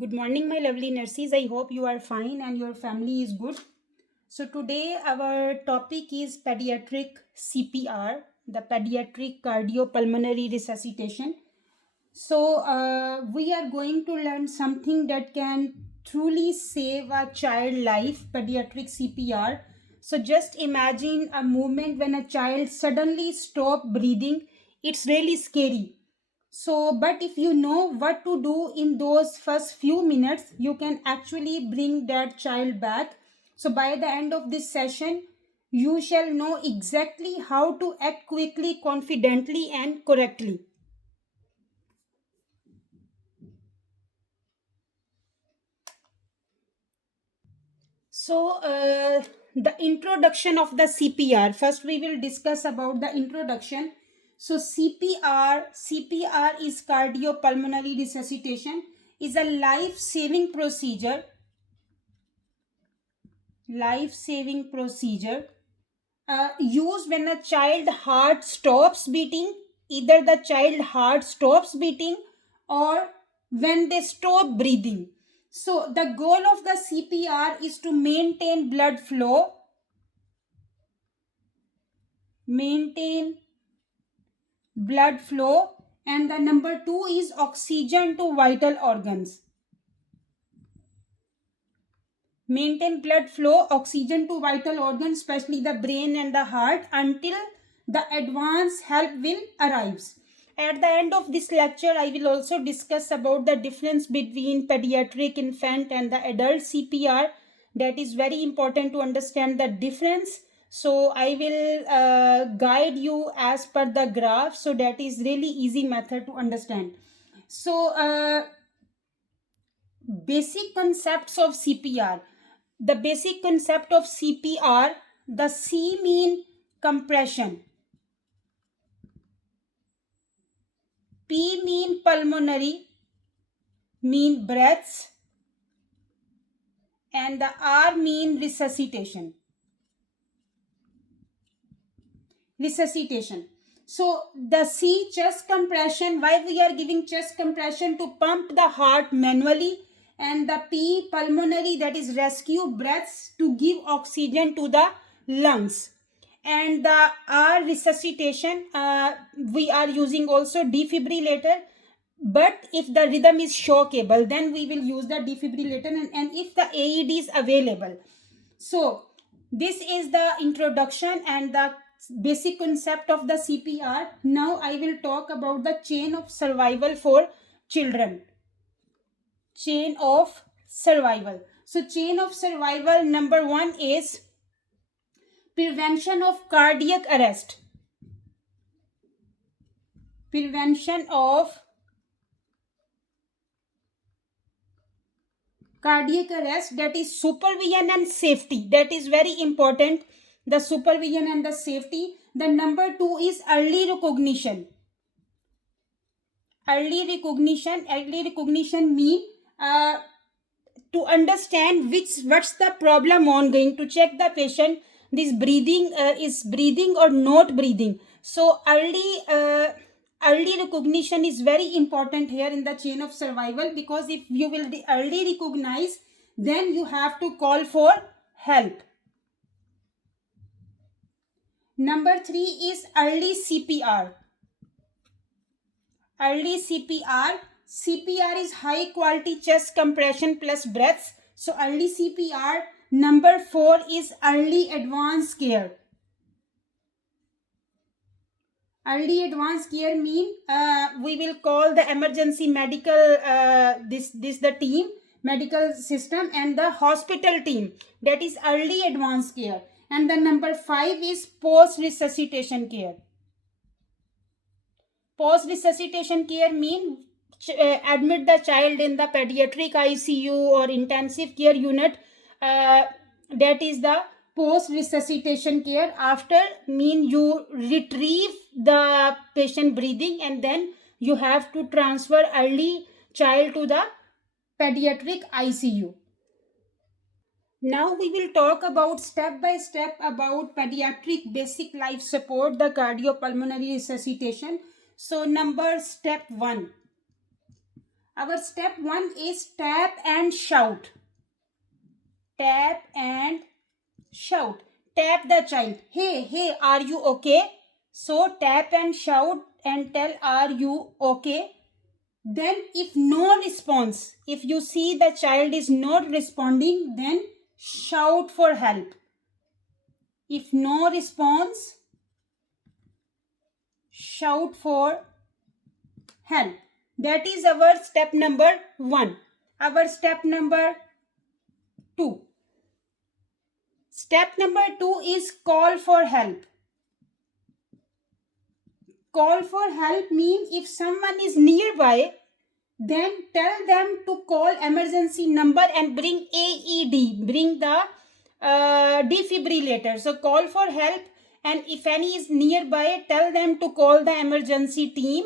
Good morning, my lovely nurses. I hope you are fine and your family is good. So, today our topic is pediatric CPR, the pediatric cardiopulmonary resuscitation. So, we are going to learn something that can truly save a child life, pediatric CPR. So, just imagine a moment when a child suddenly stop breathing. It's really scary. So, but if you know what to do in those first few minutes, you can actually bring that child back. So, by the end of this session, you shall know exactly how to act quickly, confidently, and correctly. So, the introduction of the CPR. First, we will discuss about the introduction. So, CPR is cardiopulmonary resuscitation, is a life-saving procedure used when a child heart stops beating. Either the child heart stops beating or when they stop breathing. So the goal of the CPR is to maintain blood flow, and the number 2 is oxygen to vital organs. Maintain blood flow, oxygen to vital organs, especially the brain and the heart, until the advanced help will arrives. At the end of this lecture, I will also discuss about the difference between pediatric, infant, and the adult CPR. That is very important to understand the difference. So I will guide you as per the graph. So that is really easy method to understand. So basic concepts of CPR. The basic concept of CPR, the C mean compression, P mean pulmonary, mean breaths, and the R mean resuscitation. So the C, chest compression. Why we are giving chest compression? To pump the heart manually. And the P, pulmonary, that is rescue breaths, to give oxygen to the lungs. And the R, resuscitation, we are using also defibrillator. But if the rhythm is shockable, then we will use the defibrillator, and if the AED is available. So this is the introduction and the basic concept of the CPR. Now I will talk about the chain of survival for children. Chain of survival. So chain of survival, number 1 is prevention of cardiac arrest. Prevention of cardiac arrest, that is supervision and safety. That is very important. The supervision and the safety. The number 2 is early recognition. Early recognition mean to understand what's the problem ongoing, to check the patient this breathing is breathing or not breathing. So early recognition is very important here in the chain of survival, because if you will early recognize, then you have to call for help. Number 3 is early CPR. Early CPR. CPR is high quality chest compression plus breaths. So early CPR. Number 4 is early advanced care. Early advanced care mean we will call the emergency medical this the team, medical system, and the hospital team. That is early advanced care. And the number 5 is post resuscitation care. Post resuscitation care mean admit the child in the pediatric ICU or intensive care unit. That is the post resuscitation care. After mean you retrieve the patient breathing, and then you have to transfer early child to the pediatric ICU. Now we will talk about step by step about pediatric basic life support, the cardiopulmonary resuscitation. So step 1. Our step 1 is tap and shout. Tap and shout. Tap the child. Hey, are you okay? So tap and shout and tell, are you okay? Then if no response, if you see the child is not responding, then shout for help. If no response, shout for help. That is our step number 1. Our step number 2. Step number 2 is call for help. Call for help means if someone is nearby, then tell them to call emergency number and bring AED, bring the defibrillator. So call for help, and if any is nearby, tell them to call the emergency team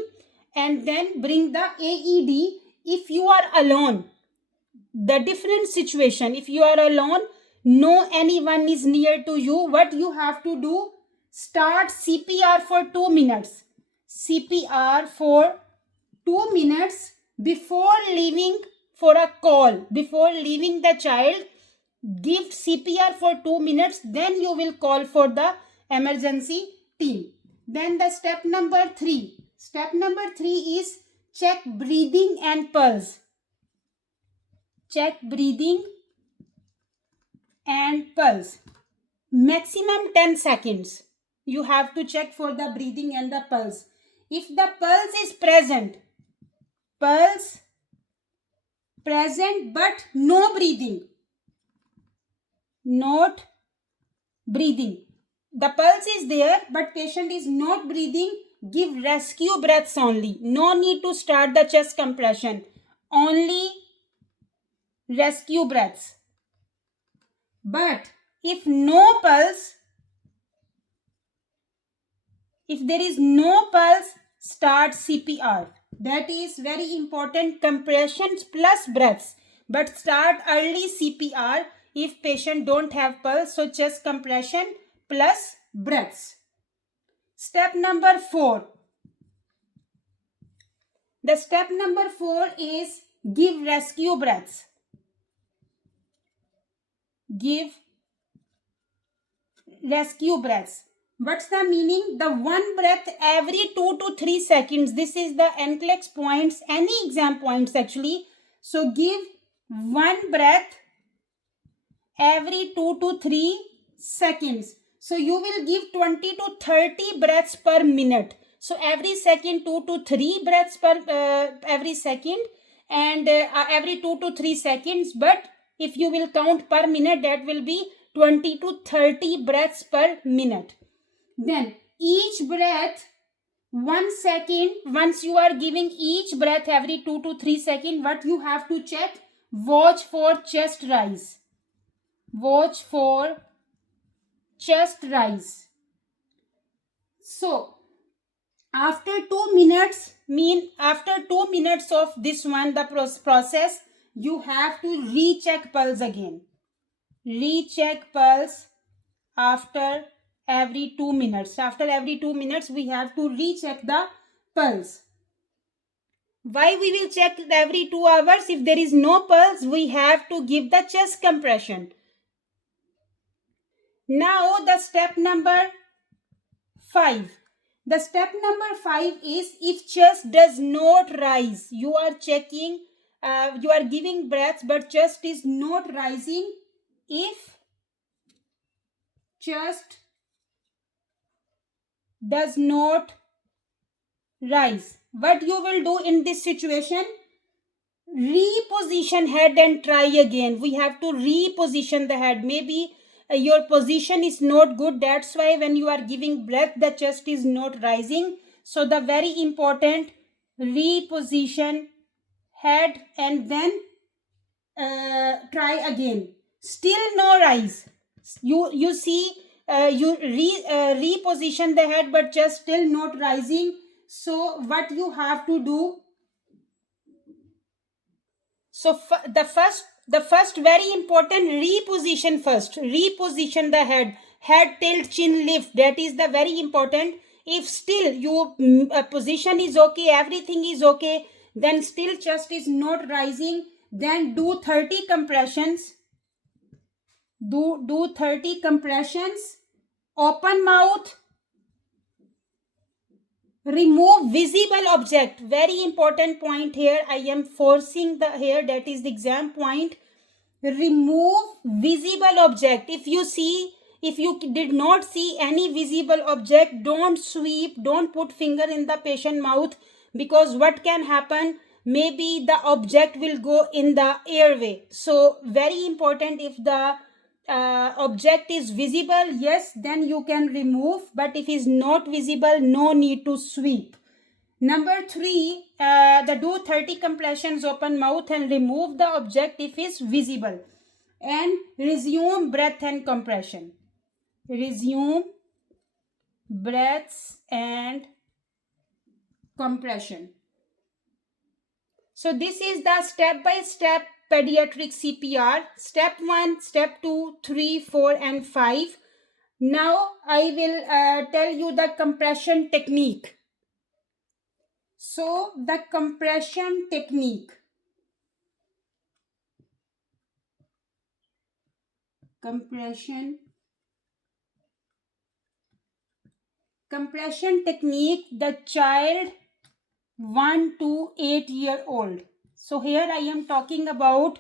and then bring the AED. If you are alone, the different situation, if you are alone, no anyone is near to you, what you have to do? Start CPR for 2 minutes. CPR for 2 minutes before leaving for a call. Before leaving the child, give CPR for 2 minutes, then you will call for the emergency team. Then the step number 3. Step number 3 is check breathing and pulse. Check breathing and pulse. Maximum 10 seconds. You have to check for the breathing and the pulse. If the pulse is present, pulse present but no breathing, not breathing. The pulse is there but patient is not breathing, give rescue breaths only. No need to start the chest compression. Only rescue breaths. But if no pulse, if there is no pulse, start CPR. That is very important. Compressions plus breaths. But start early CPR if patient don't have pulse. So chest compression plus breaths. Step number 4. The step number 4 is give rescue breaths. Give rescue breaths. What's the meaning? The one breath every 2 to 3 seconds. This is the NCLEX points, any exam points actually. So give one breath every 2 to 3 seconds. So you will give 20 to 30 breaths per minute. So every second 2 to 3 breaths per every second, and every 2 to 3 seconds. But if you will count per minute, that will be 20 to 30 breaths per minute. Then each breath 1 second. Once you are giving each breath every 2 to 3 seconds, what you have to check? Watch for chest rise. Watch for chest rise. So after 2 minutes, after 2 minutes of this one, the process, you have to recheck pulse again. Recheck pulse after every 2 minutes. After every 2 minutes, we have to recheck the pulse. Why we will check every 2 hours? If there is no pulse, we have to give the chest compression. Now the step number 5. The step number 5 is if chest does not rise. You are checking, you are giving breaths, but chest is not rising. If chest does not rise, what you will do in this situation? Reposition head and try again. We have to reposition the head. Maybe your position is not good. That's why when you are giving breath, the chest is not rising. So the very important, reposition head and then try again. Still no rise. You see, you reposition the head, but chest still not rising. So what you have to do? So the first very important, reposition first. Reposition the head. Head, tilt, chin, lift. That is the very important. If still your position is okay, everything is okay, then still chest is not rising, then do 30 compressions. Do 30 compressions. Open mouth. Remove visible object. Very important point here. I am forcing the here, that is the exam point. Remove visible object. If you did not see any visible object, don't sweep, don't put finger in the patient mouth, because what can happen, maybe the object will go in the airway. So very important, if the object is visible, yes, then you can remove, but if is not visible, no need to sweep. Number 3, the do 30 compressions open mouth and remove the object if is visible, and resume breath and compression. Resume breaths and compression. So this is the step-by-step pediatric CPR. Step 1, step 2, 3, 4 and 5. Now I will tell you the compression technique. So the compression technique. Compression technique, the child 1 to 8 year old. So here I am talking about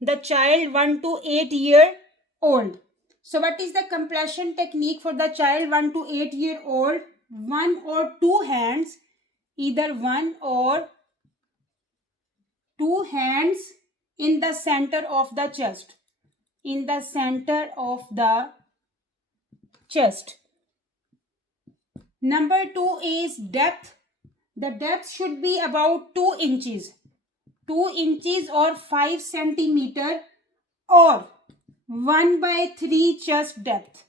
the child 1 to 8 year old. So what is the compression technique for the child 1 to 8 year old? 1 or 2 hands, either 1 or 2 hands in the center of the chest. In the center of the chest. Number 2 is depth. The depth should be about 2 inches. 2 inches or 5 centimeter or 1/3 chest depth.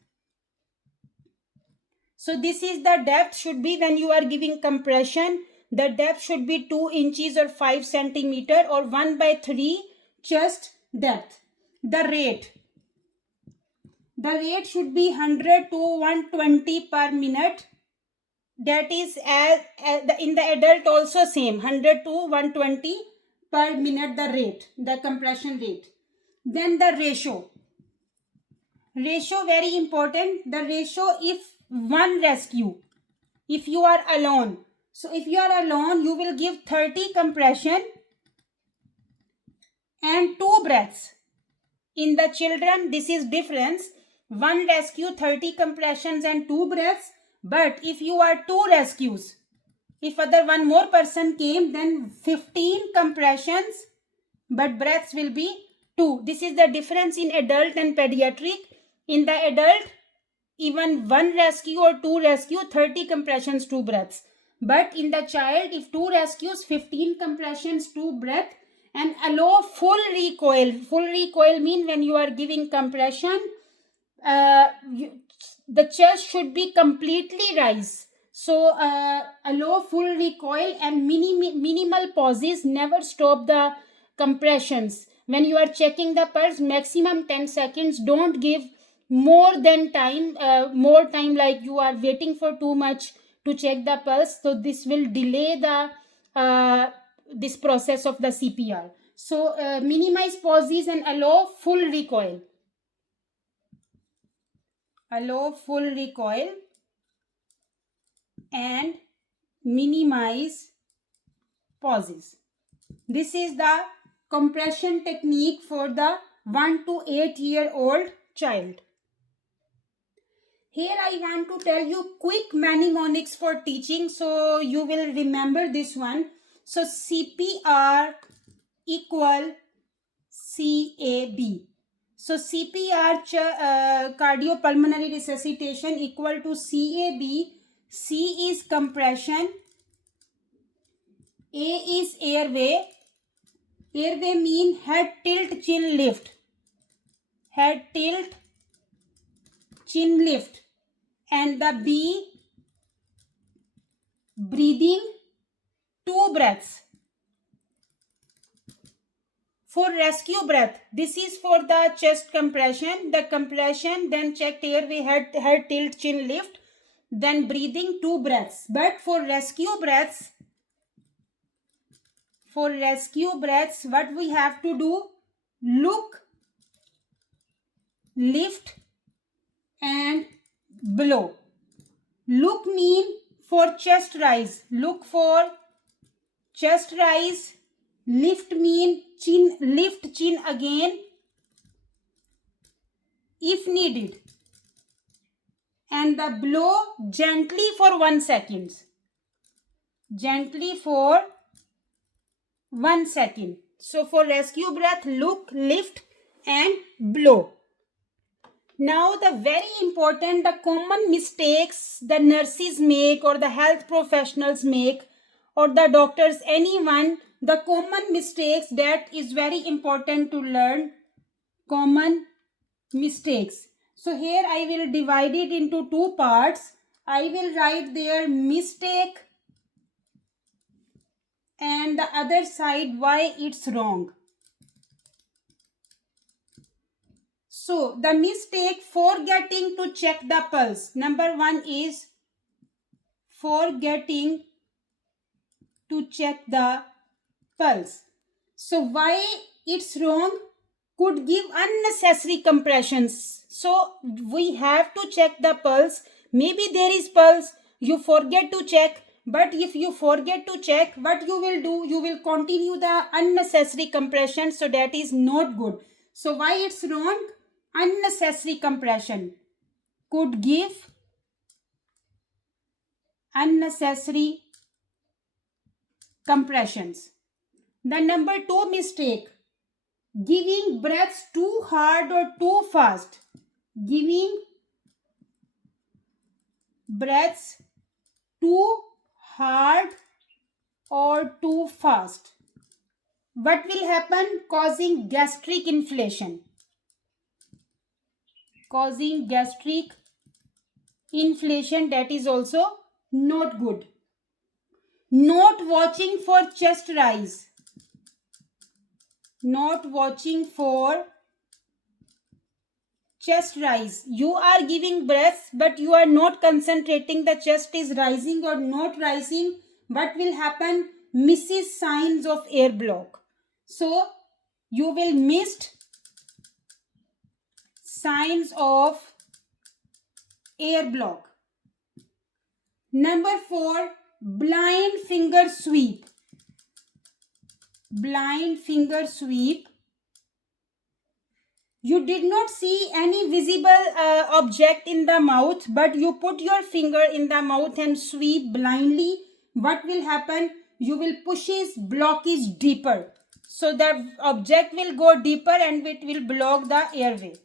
So this is the depth should be when you are giving compression. The depth should be 2 inches or 5 centimeter or 1/3 chest depth. The rate. The rate should be 100 to 120 per minute. That is in the adult also same, 100 to 120 per minute the rate, the compression rate. Then the ratio. Ratio very important. The ratio if one rescue, if you are alone. So if you are alone, you will give 30 compression and 2 breaths. In the children, this is difference. One rescue, 30 compressions and 2 breaths. But if you are 2 rescues, if other one more person came, then 15 compressions, but breaths will be 2. This is the difference in adult and pediatric. In the adult, even 1 rescue or 2 rescue, 30 compressions, 2 breaths. But in the child, if 2 rescues, 15 compressions, 2 breath, and allow full recoil. Full recoil means when you are giving compression, the chest should be completely rise. So allow full recoil and minimal pauses. Never stop the compressions. When you are checking the pulse, maximum 10 seconds. Don't give more time like you are waiting for too much to check the pulse. So this will delay the this process of the CPR. So minimize pauses and allow full recoil. Allow full recoil and minimize pauses. This is the compression technique for the 1 to 8 year old child. Here I want to tell you quick mnemonics for teaching, so you will remember this one. So CPR equal CAB. So CPR, cardiopulmonary resuscitation, equal to CAB. C is compression, A is airway. Airway mean head tilt, chin lift. Head tilt, chin lift. And the B, breathing, 2 breaths. For rescue breath, this is for the chest compression. The compression, then checked airway, head tilt, chin lift. Then breathing, 2 breaths. But for rescue breaths, For rescue breaths, what we have to do? Look, lift and blow. Look mean for chest rise. Look for chest rise. Lift mean chin, lift chin again if needed. And the blow gently for 1 second. Gently for 1 second. So for rescue breath, look, lift and blow. Now the very important, the common mistakes the nurses make or the health professionals make or the doctors, anyone, the common mistakes that is very important to learn. Common mistakes. So here I will divide it into 2 parts. I will write there mistake and the other side why it's wrong. So the mistake, forgetting to check the pulse. Number 1 is forgetting to check the pulse. So why it's wrong? Could give unnecessary compressions. So we have to check the pulse. Maybe there is pulse, you forget to check. But if you forget to check, what you will do? You will continue the unnecessary compression. So that is not good. So why it's wrong? Unnecessary compression could give unnecessary compressions. The number 2 mistake, giving breaths too hard or too fast. Giving breaths too hard or too fast. What will happen? Causing gastric inflation. Causing gastric inflation, that is also not good. Not watching for chest rise. Not watching for chest rise. You are giving breaths but you are not concentrating the chest is rising or not rising. What will happen? Misses signs of air block. So you will miss signs of air block. Number 4, blind finger sweep. Blind finger sweep. You did not see any visible object in the mouth, but you put your finger in the mouth and sweep blindly. What will happen? You will push his blockage deeper. So the object will go deeper and it will block the airway.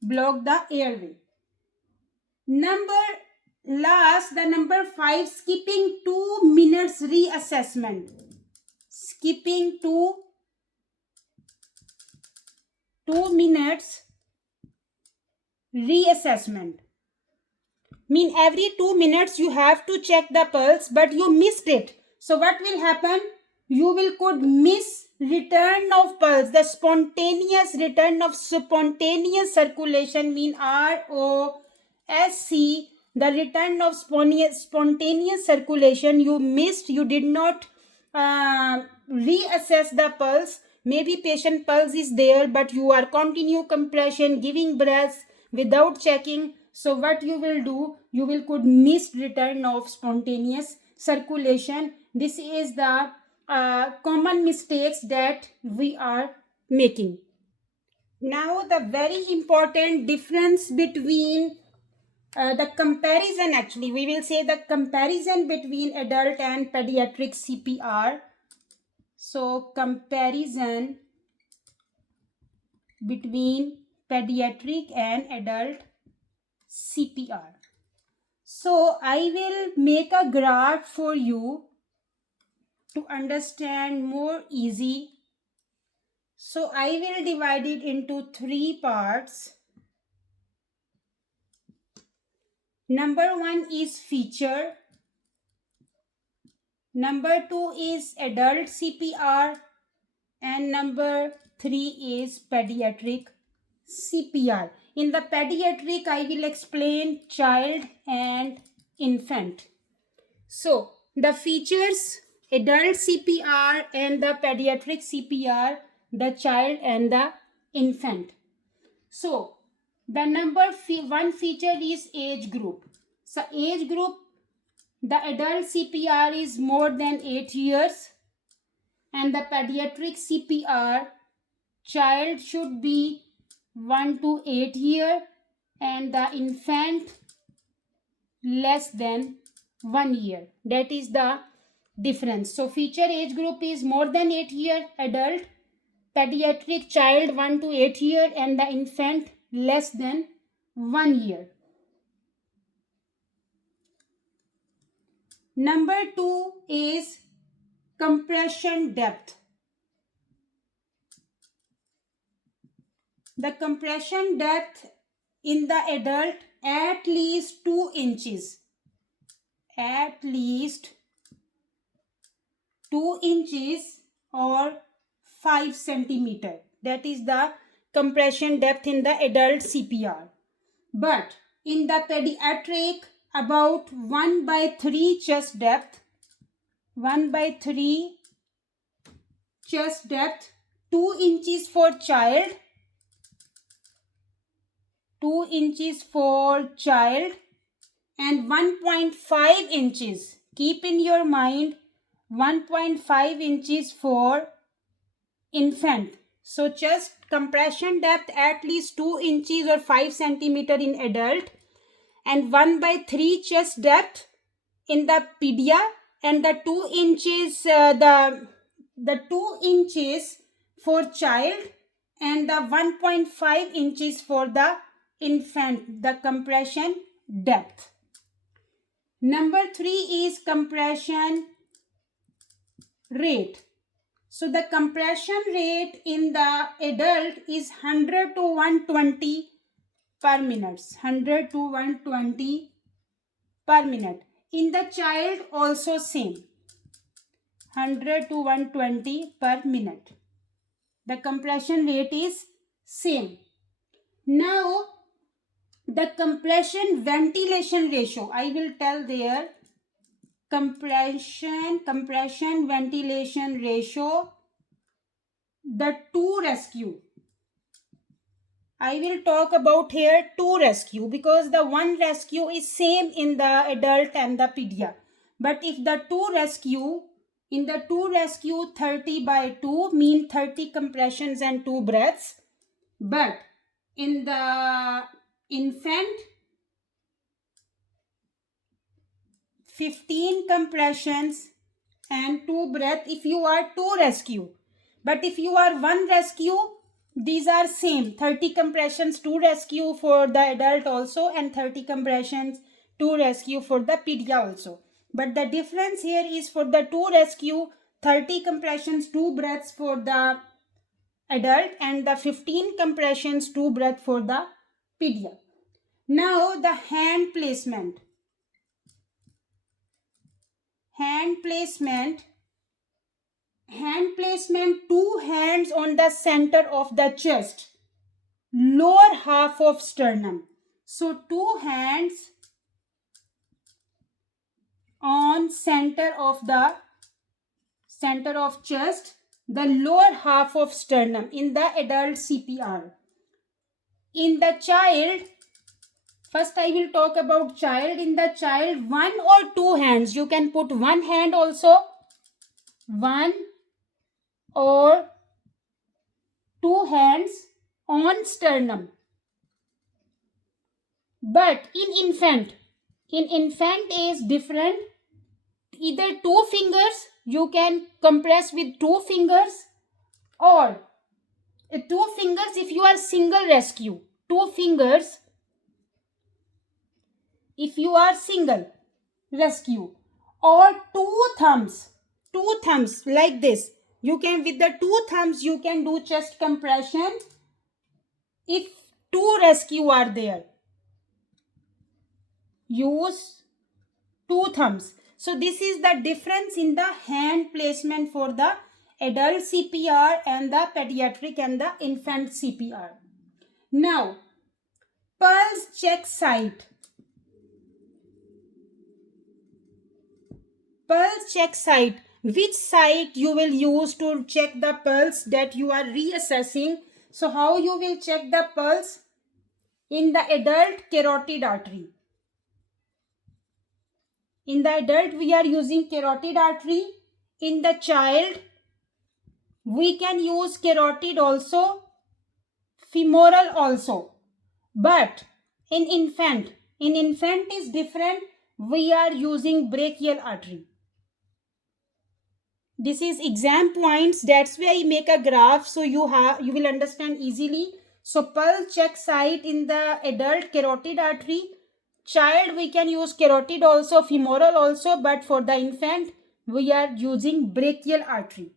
Block the airway. The number 5, skipping 2 minutes reassessment. Skipping 2 minutes reassessment. Mean every 2 minutes you have to check the pulse, but you missed it. So what will happen? You could miss return of pulse, the spontaneous return of spontaneous circulation, mean ROSC, the return of spontaneous circulation you missed. You did not reassess the pulse. Maybe patient pulse is there, but you are continue compression, giving breaths without checking. So what you will do? You could miss return of spontaneous circulation. This is the common mistakes that we are making. Now the very important difference between the comparison, actually we will say the comparison between adult and pediatric CPR. So comparison between pediatric and adult CPR. So I will make a graph for you to understand more easy. So I will divide it into 3 parts. Number 1 is feature. Number 2 is adult CPR. And number 3 is pediatric CPR. In the pediatric, I will explain child and infant. So the features adult CPR and the pediatric CPR, the child and the infant. So the one feature is age group. So age group, the adult CPR is more than 8 years and the pediatric CPR child should be 1 to 8 year and the infant less than 1 year. That is the difference. So feature age group is more than 8 year adult, pediatric child 1 to 8 year and the infant less than 1 year. Number 2 is compression depth. The compression depth in the adult at least 2 inches. At least 2 inches or 5 centimeter. That is the compression depth in the adult CPR. But in the pediatric, about 1/3 chest depth. 1/3 chest depth, 2 inches for child. 2 inches for child and 1.5 inches. Keep in your mind 1.5 inches for infant. So chest compression depth at least 2 inches or 5 centimeter in adult and 1/3 chest depth in the pedia and the 2 inches the 2 inches for child and the 1.5 inches for the infant, the compression depth. Number 3 is compression rate. So the compression rate in the adult is 100 to 120 per minute. 100 to 120 per minute. In the child also same. 100 to 120 per minute. The compression rate is same. Now the compression ventilation ratio, I will tell there. Compression ventilation ratio, the 2 rescue. I will talk about here 2 rescue because the 1 rescue is same in the adult and the pedia. But if the 2 rescue, in the 2 rescue 30/2 mean 30 compressions and 2 breaths. But in the infant 15 compressions and 2 breath if you are 2 rescue. But if you are 1 rescue, these are same. 30 compressions, 2 rescue for the adult also and 30 compressions, 2 rescue for the pedia also. But the difference here is for the 2 rescue, 30 compressions, 2 breaths for the adult and the 15 compressions, 2 breath for the pedia. Now the hand placement. Hand placement, 2 hands on the center of the chest, lower half of sternum. So 2 hands on center of chest, the lower half of sternum in the adult CPR. In the child, first I will talk about child. In the child, 1 or 2 hands. You can put 1 hand also. 1 or 2 hands on sternum. But in infant is different. Either 2 fingers, you can compress with 2 fingers or 2 fingers if you are single rescue. 2 fingers if you are single rescue or 2 thumbs. 2 thumbs like this. You can, with the 2 thumbs, you can do chest compression if 2 rescue are there. Use 2 thumbs. So this is the difference in the hand placement for the adult CPR and the pediatric and the infant CPR. Now, pulse check site. Pulse check site. which site you will use to check the pulse that you are reassessing. So how you will check the pulse? In the adult, carotid artery. In the adult, we are using carotid artery. In the child, we can use carotid also, femoral also. But in infant is different. We are using brachial artery. This is exam points. That's why I make a graph so you will understand easily. So pulse check site in the adult, carotid artery. Child, we can use carotid also, femoral also, but for the infant we are using brachial artery.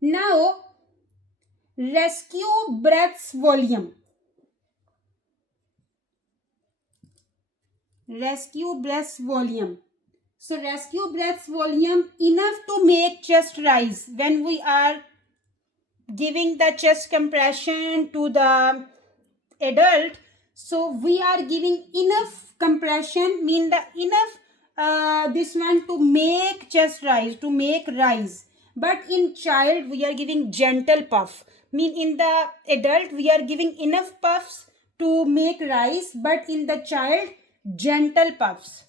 Now rescue breaths volume. Rescue breaths volume. So rescue breaths volume enough to make chest rise. When we are giving the chest compression to the adult, so we are giving enough compression, mean the enough this one to make chest rise, to make rise. But in child we are giving gentle puff, mean in the adult we are giving enough puffs to make rise, but in the child gentle puffs.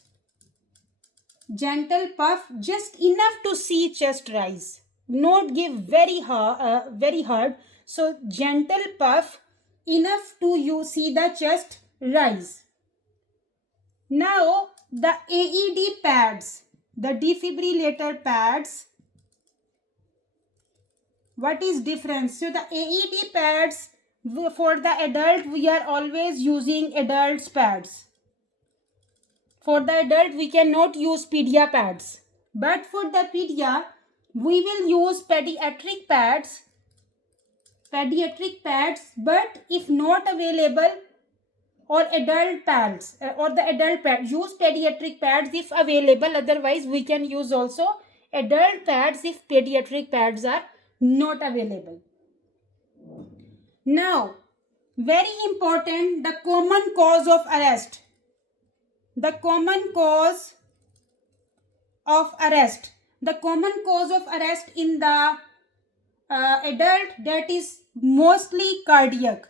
Gentle puff, just enough to see chest rise, not give very hard. So gentle puff, enough to you see the chest rise. Now the AED pads, the defibrillator pads, what is difference? So the AED pads, for the adult we are always using adults pads. For the adult we cannot use pedia pads, but for the pedia we will use pediatric pads. But if not available, or adult pads, or the adult pad, use pediatric pads if available. Otherwise we can use also adult pads if pediatric pads are not available. Now very important, the common cause of arrest. The common cause of arrest. The common cause of arrest in the adult, that is mostly cardiac.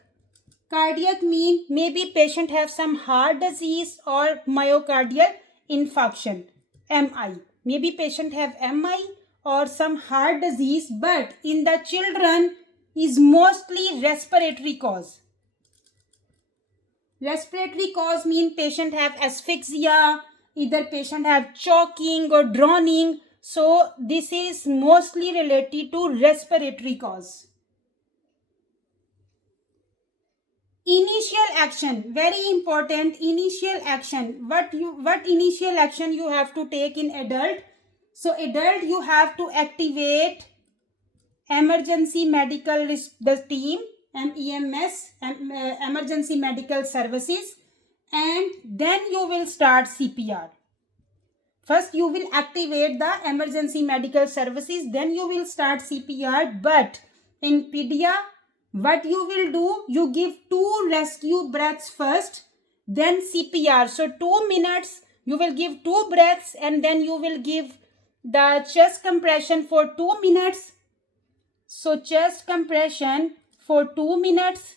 Cardiac mean maybe patient have some heart disease or myocardial infarction, MI. Maybe patient have MI or some heart disease, but in the children is mostly respiratory cause. Respiratory cause mean patient have asphyxia, either patient have choking or drowning. So this is mostly related to respiratory cause. Initial action, very important. Initial action, what initial action you have to take in adult? So adult, you have to activate emergency medical the team, EMS, emergency medical services, and then you will start CPR. First you will activate the emergency medical services, then you will start CPR. But in pedia, what you will do, you give 2 rescue breaths first, then CPR. So 2 minutes you will give 2 breaths, and then you will give the chest compression for 2 minutes. So chest compression for 2 minutes,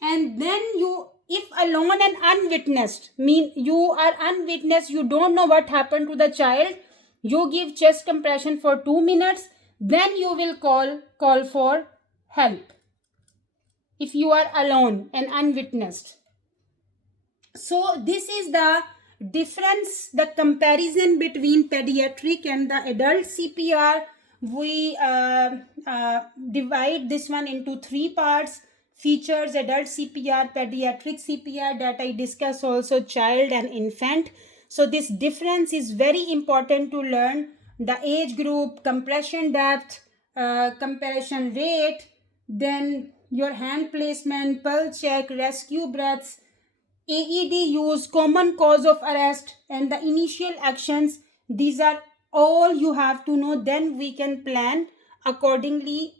and then you, if alone and unwitnessed, mean you are unwitnessed, you don't know what happened to the child, you give chest compression for 2 minutes, then you will call for help if you are alone and unwitnessed. So this is the difference, the comparison between pediatric and the adult CPR. We divide this one into 3 parts: features, adult CPR, pediatric CPR, that I discuss also child and infant. So this difference is very important to learn. The age group, compression depth, compression rate, then your hand placement, pulse check, rescue breaths, AED use, common cause of arrest, and the initial actions. These are all you have to know. Then we can plan accordingly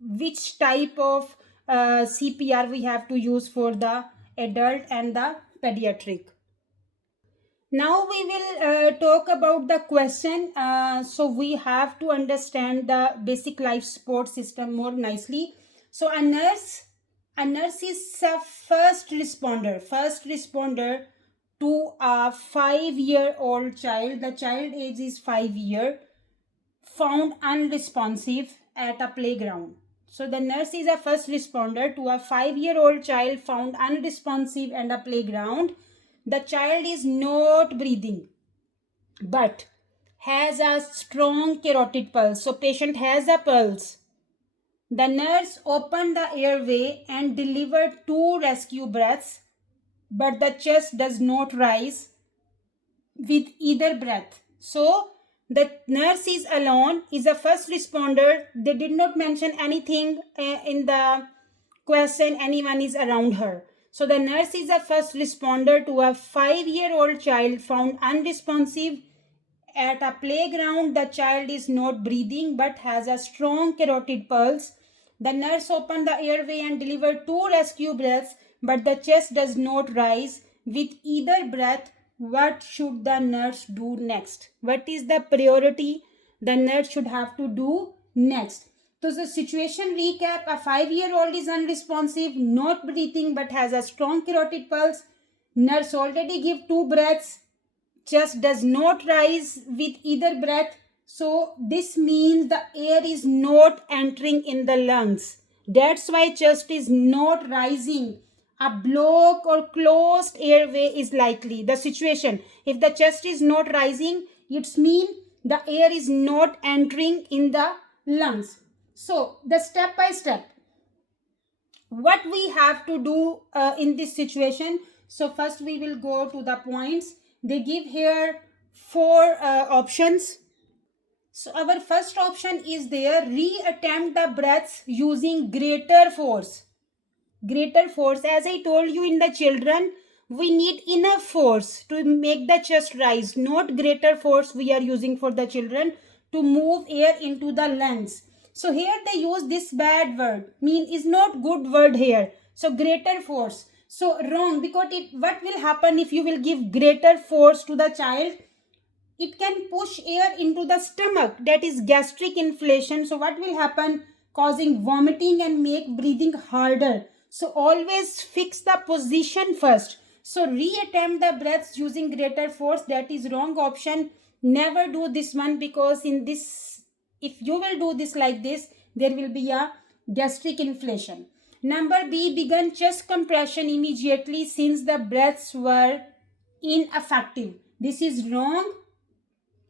which type of CPR we have to use for the adult and the pediatric. Now we will talk about the question. So we have to understand the basic life support system more nicely. So a nurse is a first responder to a 5-year-old child. The child age is 5 year, found unresponsive at a playground. So the nurse is a first responder to a 5-year-old child found unresponsive at a playground. The child is not breathing but has a strong carotid pulse. So patient has a pulse. The nurse opened the airway and delivered 2 rescue breaths, but the chest does not rise with either breath. So the nurse is alone, is a first responder. They did not mention anything in the question anyone is around her. So the nurse is a first responder to a 5-year-old child found unresponsive at a playground. The child is not breathing but has a strong carotid pulse. The nurse opened the airway and delivered 2 rescue breaths, but the chest does not rise with either breath. What should the nurse do next? What is the priority the nurse should have to do next? So the situation recap: a 5-year-old is unresponsive, not breathing but has a strong carotid pulse. Nurse already give 2 breaths. Chest does not rise with either breath. So this means the air is not entering in the lungs. That's why chest is not rising. A blocked or closed airway is likely. The situation, if the chest is not rising, it means the air is not entering in the lungs. So the step by step, what we have to do in this situation. So first we will go to the points. They give here 4 options. So our first option is there: reattempt the breaths using greater force. Greater force, as I told you, in the children we need enough force to make the chest rise, not greater force we are using for the children to move air into the lungs. So here they use this bad word, mean is not good word here. So greater force, so wrong, because what will happen if you will give greater force to the child? It can push air into the stomach, that is gastric inflation. So what will happen? Causing vomiting and make breathing harder. So always fix the position first. So reattempt the breaths using greater force, that is wrong option. Never do this one, because in this, if you will do this like this, there will be a gastric inflation. Number B, begin chest compression immediately since the breaths were ineffective. This is wrong.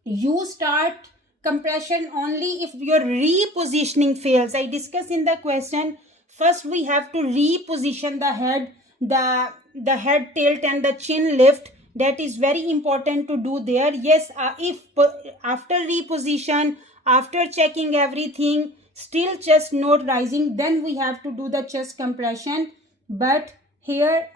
You start compression only if your repositioning fails. I discussed in the question, first we have to reposition the head, the head tilt and the chin lift. That is very important to do there. Yes, if after reposition, after checking everything, still chest not rising, then we have to do the chest compression. But here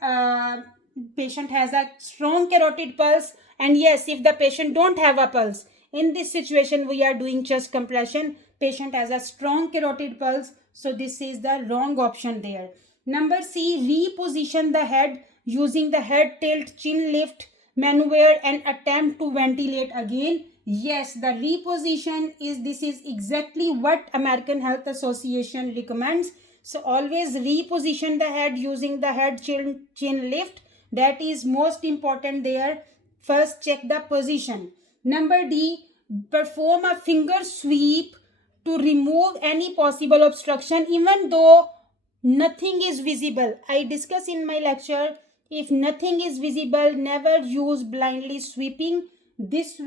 patient has a strong carotid pulse, and yes, if the patient don't have a pulse, in this situation we are doing chest compression. Patient has a strong carotid pulse, so this is the wrong option there. Number C, reposition the head using the head tilt, chin lift maneuver and attempt to ventilate again. Yes, the reposition is, this is exactly what American Health Association recommends. So always reposition the head using the head chin lift. That is most important there. First check the position. Number D, perform a finger sweep to remove any possible obstruction even though nothing is visible. I discuss in my lecture, if nothing is visible, never use blindly sweeping. This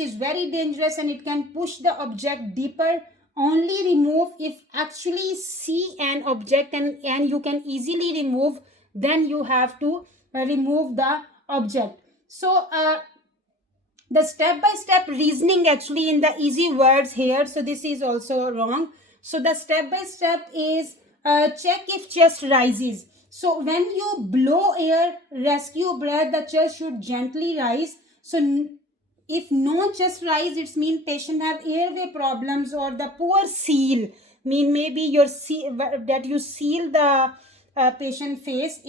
is very dangerous and it can push the object deeper. Only remove if actually see an object and you can easily remove, then you have to remove the object. So the step-by-step reasoning actually in the easy words here, so this is also wrong. So the step-by-step is check if chest rises. So when you blow air, rescue breath, the chest should gently rise. So if no chest rise, it means patient have airway problems or the poor seal, mean maybe your that you seal the patient face,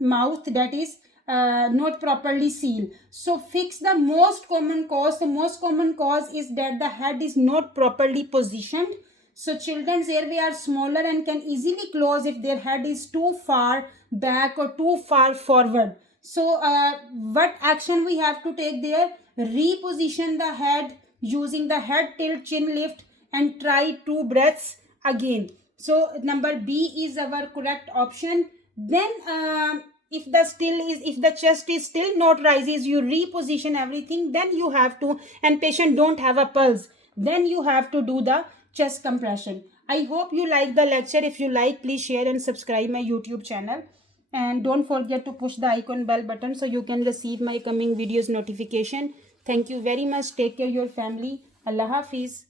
mouth, that is not properly sealed. So fix the most common cause. The most common cause is that the head is not properly positioned. So children's airway are smaller and can easily close if their head is too far back or too far forward. So what action we have to take there? Reposition the head using the head tilt chin lift and try 2 breaths again. So number B is our correct option. Then if the chest is still not rises, you reposition everything. Then you have to, and patient don't have a pulse, then you have to do the chest compression. I hope you like the lecture. If you like, please share and subscribe my YouTube channel. And don't forget to push the icon bell button so you can receive my coming videos notification. Thank you very much. Take care of your family. Allah Hafiz.